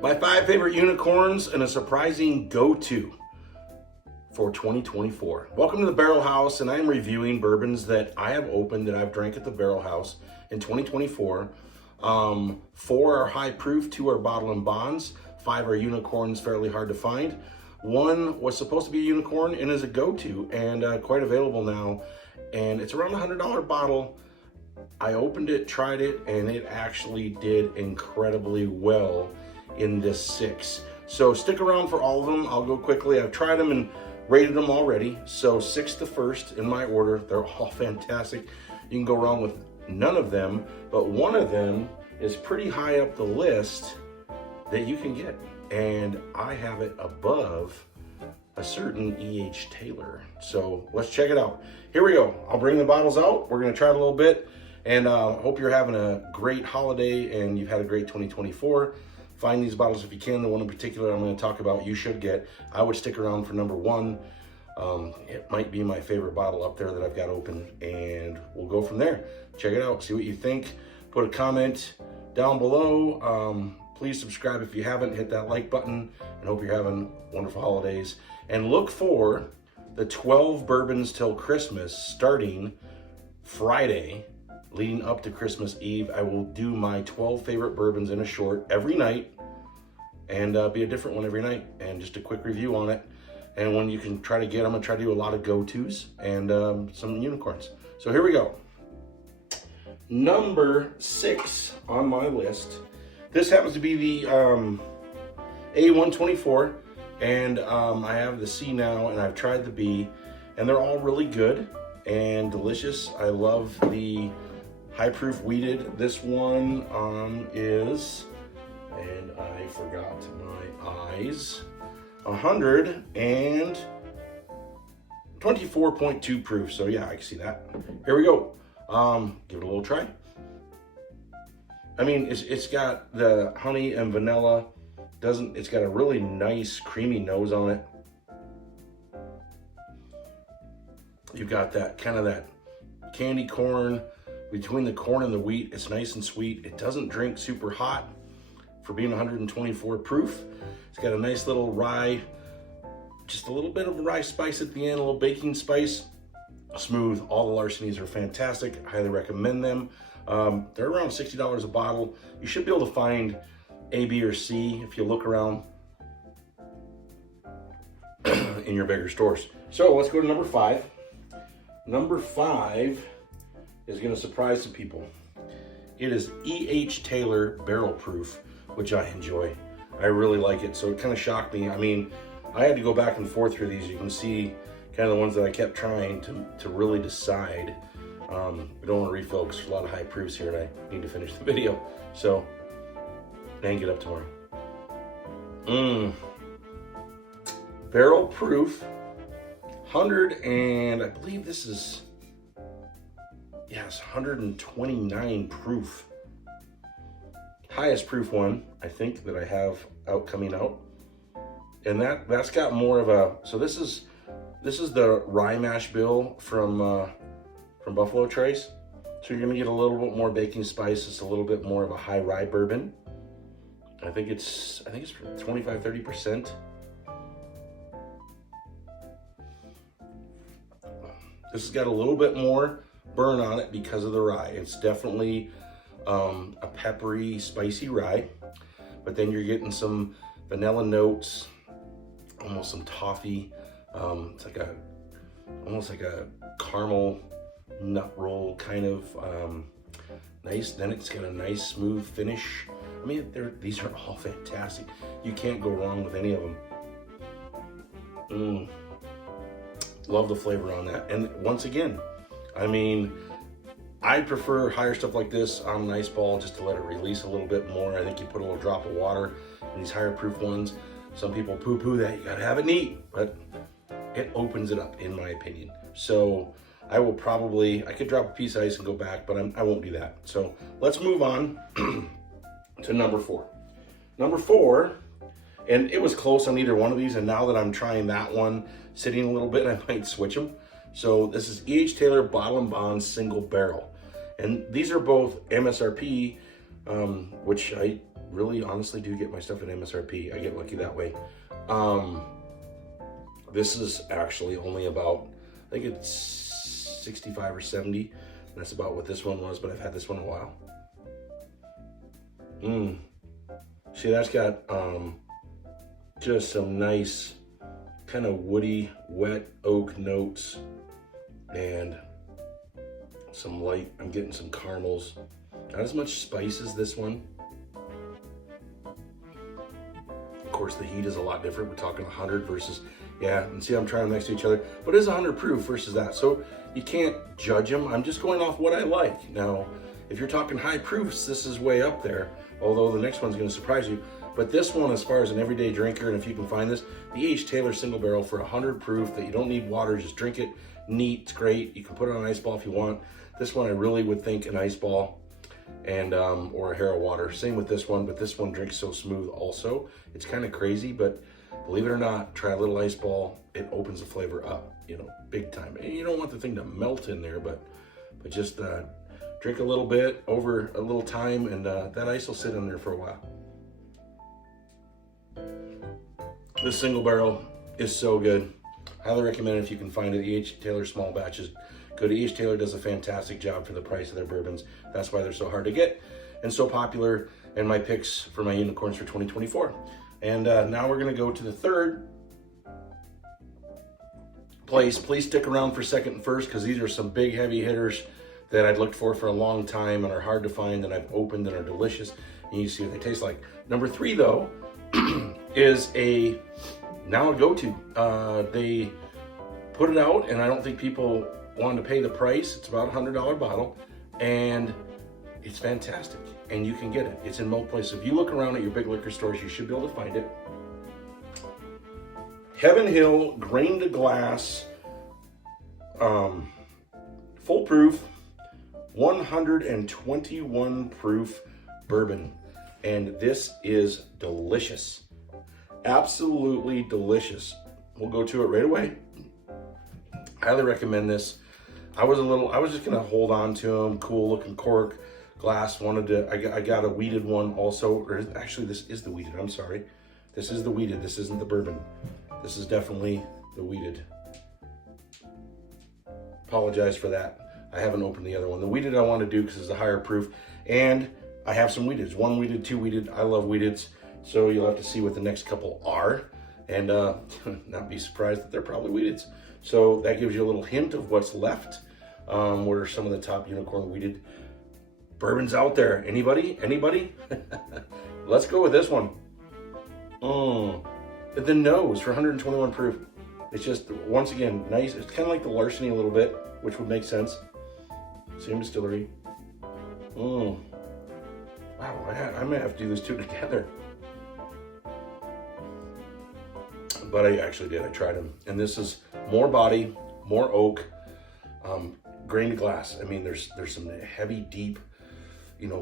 My 5 favorite unicorns and a surprising go-to for 2024. Welcome to the Barrelhouse, and I'm reviewing bourbons that I have opened that I've drank at the Barrelhouse in 2024. 4 are high proof, 2 are bottle and bonds, 5 are unicorns, fairly hard to find. 1 was supposed to be a unicorn and is a go-to and quite available now. And it's around a $100 bottle. I opened it, tried it, and it actually did incredibly well in this 6. So stick around for all of them. I'll go quickly. I've tried them and rated them already. So 6th to 1st in my order. They're all fantastic. You can go wrong with none of them, but one of them is pretty high up the list that you can get. And I have it above a certain E.H. Taylor. So let's check it out. Here we go. I'll bring the bottles out. We're going to try it a little bit. And hope you're having a great holiday and you've had a great 2024. Find these bottles if you can. The one in particular I'm going to talk about, you should get. I would stick around for number 1. It might be my favorite bottle up there that I've got open, and we'll go from there. Check it out. See what you think. Put a comment down below. Please subscribe if you haven't. Hit that like button, and hope you're having wonderful holidays. And look for the 12 bourbons till Christmas starting Friday. Leading up to Christmas Eve, I will do my 12 favorite bourbons in a short every night, and be a different one every night, and just a quick review on it. And when you can try to get them, I'm gonna try to do a lot of go-tos and some unicorns. So here we go. Number 6 on my list. This happens to be the A124, and I have the C now, and I've tried the B, and they're all really good and delicious. I love the high proof wheated. This one is, and I forgot my eyes, 124.2 proof. So yeah, I can see that. Here we go. Give it a little try. I mean, it's got the honey and vanilla. It's got a really nice creamy nose on it. You've got that kind of that candy corn. Between the corn and the wheat, it's nice and sweet. It doesn't drink super hot for being 124 proof. It's got a nice little rye, just a little bit of rye spice at the end, a little baking spice. Smooth. All the larcenies are fantastic. I highly recommend them. They're around $60 a bottle. You should be able to find A, B, or C if you look around in your bigger stores. So let's go to number 5. Number 5 is going to surprise some people. It is E.H. Taylor Barrel Proof, which I enjoy. I really like it, so it kind of shocked me. I mean, I had to go back and forth through these. You can see kind of the ones that I kept trying to really decide. We don't want to refill because there's a lot of high proofs here, and I need to finish the video. So, and get up tomorrow. Barrel Proof, 100, and I believe this is, yes, 129 proof. Highest proof one, I think, that I have coming out. And that's got more of a, so this is the rye mash bill from Buffalo Trace. So you're gonna get a little bit more baking spice. It's a little bit more of a high rye bourbon. I think it's 25-30%. This has got a little bit more burn on it because of the rye. It's definitely a peppery, spicy rye, but then you're getting some vanilla notes, almost some toffee. It's like almost like a caramel nut roll kind of nice. Then it's got a nice smooth finish. I mean, these are all fantastic. You can't go wrong with any of them. Love the flavor on that. And once again, I mean, I prefer higher stuff like this on an ice ball just to let it release a little bit more. I think you put a little drop of water in these higher proof ones. Some people poo-poo that. You gotta have it neat, but it opens it up in my opinion. So I could drop a piece of ice and go back, but I won't do that. So let's move on to number 4. Number 4, and it was close on either one of these, and now that I'm trying that one, sitting a little bit, I might switch them. So this is E.H. Taylor Bottle and Bond Single Barrel. And these are both MSRP, which I really honestly do get my stuff at MSRP. I get lucky that way. This is actually only about, I think it's 65 or 70. That's about what this one was, but I've had this one a while. See, that's got just some nice kind of woody, wet oak notes and some light, I'm getting some caramels. Not as much spice as this one. Of course, the heat is a lot different. We're talking 100 versus, yeah, and see, I'm trying them next to each other, but it is 100 proof versus that. So you can't judge them. I'm just going off what I like. Now, if you're talking high proofs, this is way up there, although the next one's gonna surprise you. But this one, as far as an everyday drinker, and if you can find this, the H. Taylor single barrel for 100 proof, that you don't need water, just drink it, neat, it's great. You can put it on an ice ball if you want. This one, I really would think an ice ball and or a hair of water. Same with this one, but this one drinks so smooth also. It's kind of crazy, but believe it or not, try a little ice ball, it opens the flavor up, big time. And you don't want the thing to melt in there, but just drink a little bit over a little time, and that ice will sit in there for a while. This single barrel is so good. Highly recommend it if you can find it. The H. Taylor small batches. Good. H. Taylor does a fantastic job for the price of their bourbons. That's why they're so hard to get and so popular, and my picks for my unicorns for 2024. And now we're going to go to the third place. Please stick around for second and first, because these are some big heavy hitters that I'd looked for a long time and are hard to find, that I've opened and are delicious. And you see what they taste like. Number 3, though, is now a go-to. They put it out, and I don't think people wanted to pay the price. It's about a $100 bottle, and it's fantastic. And you can get it. It's in most places. If you look around at your big liquor stores, you should be able to find it. Heaven Hill grain to glass, full proof, 121 proof bourbon. And this is delicious. Absolutely delicious. We'll go to it right away. Highly recommend this. I was just gonna hold on to them. Cool looking cork, glass. I got a weeded one also. Or actually, this is the weeded. I'm sorry. This is the weeded. This isn't the bourbon. This is definitely the weeded. Apologize for that. I haven't opened the other one. The weeded I want to do because it's a higher proof, and I have some weededs. 1 weeded, 2 weeded. I love weededs. So you'll have to see what the next couple are, and not be surprised that they're probably weededs. So that gives you a little hint of what's left. What are some of the top unicorn weeded bourbons out there? Anybody? Let's go with this one. The nose for 121 proof. It's just, once again, nice. It's kind of like the Larceny a little bit, which would make sense. Same distillery. Wow, I might have to do these two together. But I actually did. I tried them. And this is more body, more oak, grain to glass. I mean, there's some heavy, deep,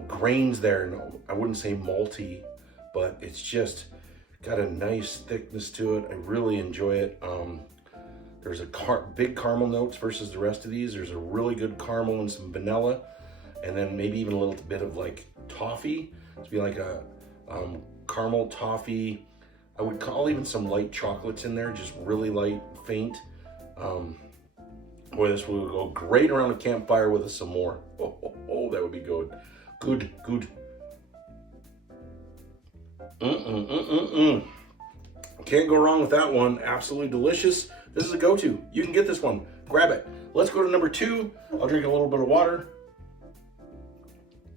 grains there. No, I wouldn't say malty, but it's just got a nice thickness to it. I really enjoy it. There's a big caramel notes versus the rest of these. There's a really good caramel and some vanilla, and then maybe even a little bit of like toffee. To be like a caramel toffee. I would call even some light chocolates in there, just really light, faint. Boy, this will go great around a campfire with some more. Oh, that would be good. Good. Can't go wrong with that one. Absolutely delicious. This is a go-to. You can get this one. Grab it. Let's go to number 2. I'll drink a little bit of water.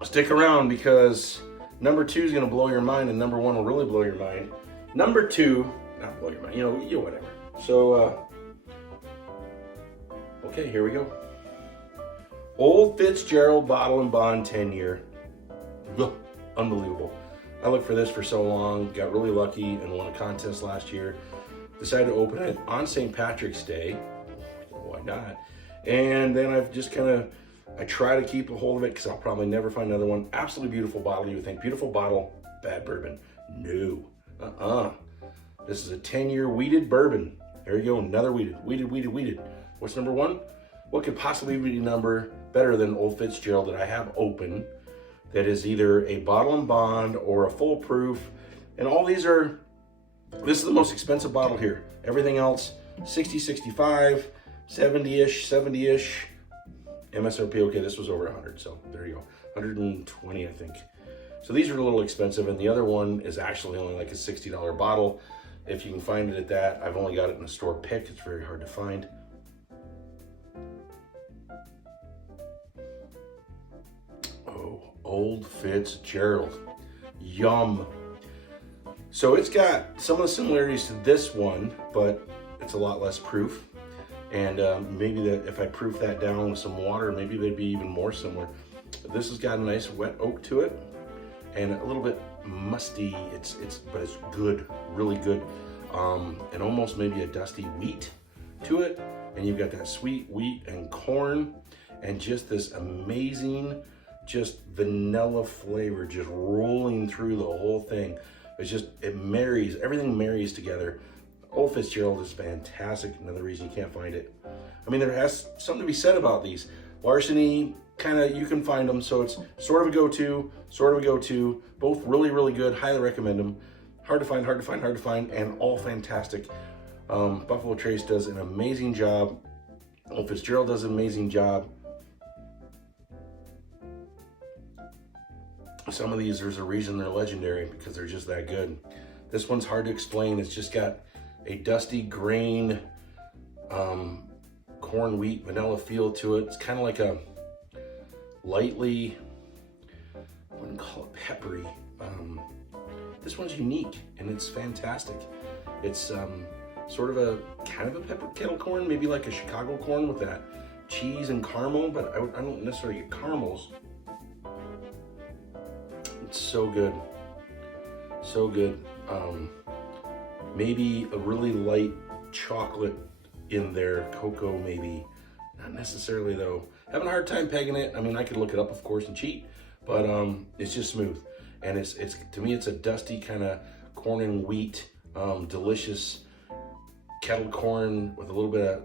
Stick around, because number 2 is going to blow your mind, and number 1 will really blow your mind. Number 2, not blow your mind, you whatever. So, okay, here we go. Old Fitzgerald Bottle and Bond 10-year. Unbelievable. I looked for this for so long, got really lucky and won a contest last year. Decided to open it on St. Patrick's Day. Why not? And then I've just I try to keep a hold of it because I'll probably never find another one. Absolutely beautiful bottle. You would think, beautiful bottle, bad bourbon. No. This is a 10-year weeded bourbon. There you go, another weeded. What's number 1? What could possibly be number better than Old Fitzgerald that I have open? that is either a bottle and bond or a full proof. And all these are, this is the most expensive bottle here. Everything else, 60, 65, 70-ish, 70-ish. MSRP, okay, this was over 100, so there you go. 120, I think. So these are a little expensive, and the other one is actually only like a $60 bottle. If you can find it at that, I've only got it in a store pick. It's very hard to find. Oh, Old Fitzgerald. Yum. So it's got some of the similarities to this one, but it's a lot less proof. And maybe that if I proof that down with some water, maybe they'd be even more similar. This has got a nice wet oak to it, and a little bit musty. But it's good, really good, and almost maybe a dusty wheat to it. And you've got that sweet wheat and corn, and just this amazing, just vanilla flavor just rolling through the whole thing. It's just, it marries, everything marries together. Old Fitzgerald is fantastic. Another reason you can't find it. I mean, there has something to be said about these. Larceny, kind of, you can find them, so it's sort of a go-to, sort of a go-to. Both really, really good. Highly recommend them. Hard to find, hard to find, hard to find, and all fantastic. Buffalo Trace does an amazing job. Old Fitzgerald does an amazing job. Some of these, there's a reason they're legendary, because they're just that good. This one's hard to explain. It's just got a dusty grain, corn, wheat, vanilla feel to it. It's kind of like a lightly, I wouldn't call it peppery. This one's unique, and it's fantastic. It's sort of a kind of a peppered kettle corn, maybe like a Chicago corn with that cheese and caramel, but I don't necessarily get caramels. It's so good, so good. Maybe a really light chocolate in there, cocoa maybe, not necessarily though. Having a hard time pegging it. I mean, I could look it up, of course, and cheat, but it's just smooth. And it's to me, it's a dusty kind of corn and wheat, delicious kettle corn with a little bit of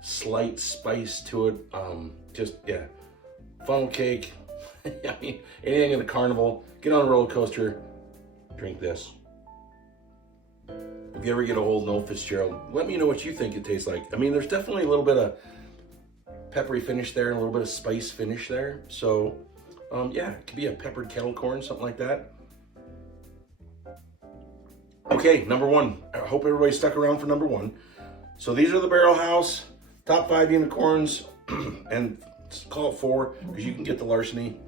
slight spice to it. Just, yeah, funnel cake. I mean, anything in the carnival, get on a roller coaster, drink this. If you ever get a hold of an Old Fitzgerald, let me know what you think it tastes like. I mean, there's definitely a little bit of peppery finish there and a little bit of spice finish there. So, yeah, it could be a peppered kettle corn, something like that. Okay, number one. I hope everybody stuck around for number one. So these are the Barrelhouse top 5 unicorns, and call it 4 because you can get the Larceny.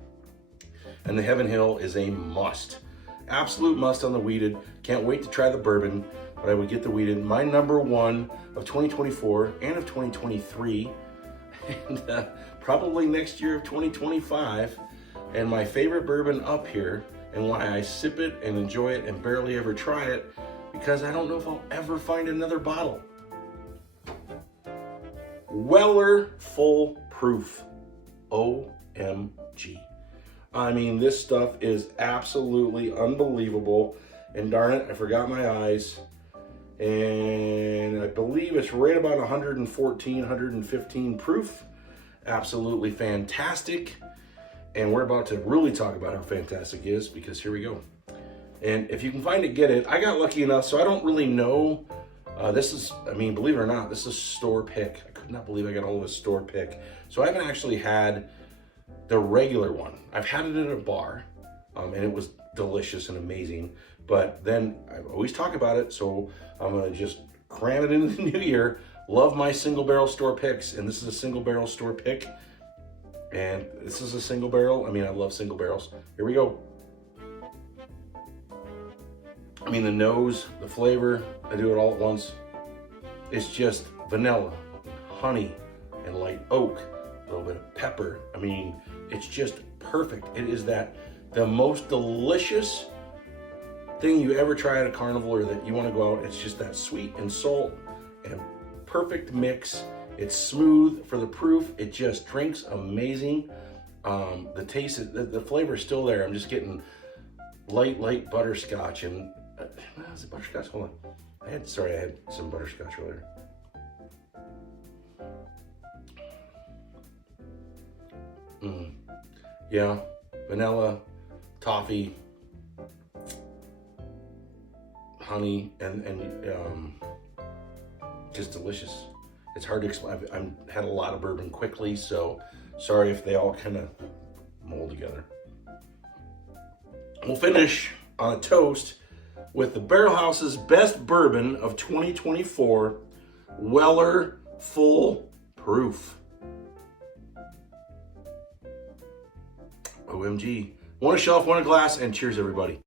And the Heaven Hill is a must. Absolute must on the wheated. Can't wait to try the bourbon, but I would get the wheated. My number one of 2024 and of 2023, and probably next year of 2025. And my favorite bourbon up here, and why I sip it and enjoy it and barely ever try it, because I don't know if I'll ever find another bottle. Weller Full Proof. OMG. I mean, this stuff is absolutely unbelievable. And darn it, I forgot my eyes. And I believe it's right about 114, 115 proof. Absolutely fantastic. And we're about to really talk about how fantastic it is, because here we go. And if you can find it, get it. I got lucky enough, so I don't really know. This is, I mean, believe it or not, this is store pick. I could not believe I got all of a store pick. So I haven't actually had the regular one. I've had it at a bar, and it was delicious and amazing. But then I always talk about it, so I'm gonna just cram it into the new year. Love my single barrel store picks, and this is a single barrel store pick. And this is a single barrel. I mean, I love single barrels. Here we go. I mean, the nose, the flavor, I do it all at once. It's just vanilla, honey, and light oak, a little bit of pepper. I mean, it's just perfect. It is the most delicious thing you ever try at a carnival, or that you want to go out. It's just that sweet and salt and perfect mix. It's smooth for the proof. It just drinks amazing. The taste, the flavor is still there. I'm just getting light butterscotch, and is it butterscotch? Hold on. I had some butterscotch earlier. Yeah, vanilla, toffee, honey, and just delicious. It's hard to explain. I've had a lot of bourbon quickly, so sorry if they all kind of mold together. We'll finish on a toast with the Barrelhouse's best bourbon of 2024, Weller Full Proof. OMG. One a shelf, one a glass, and cheers, everybody.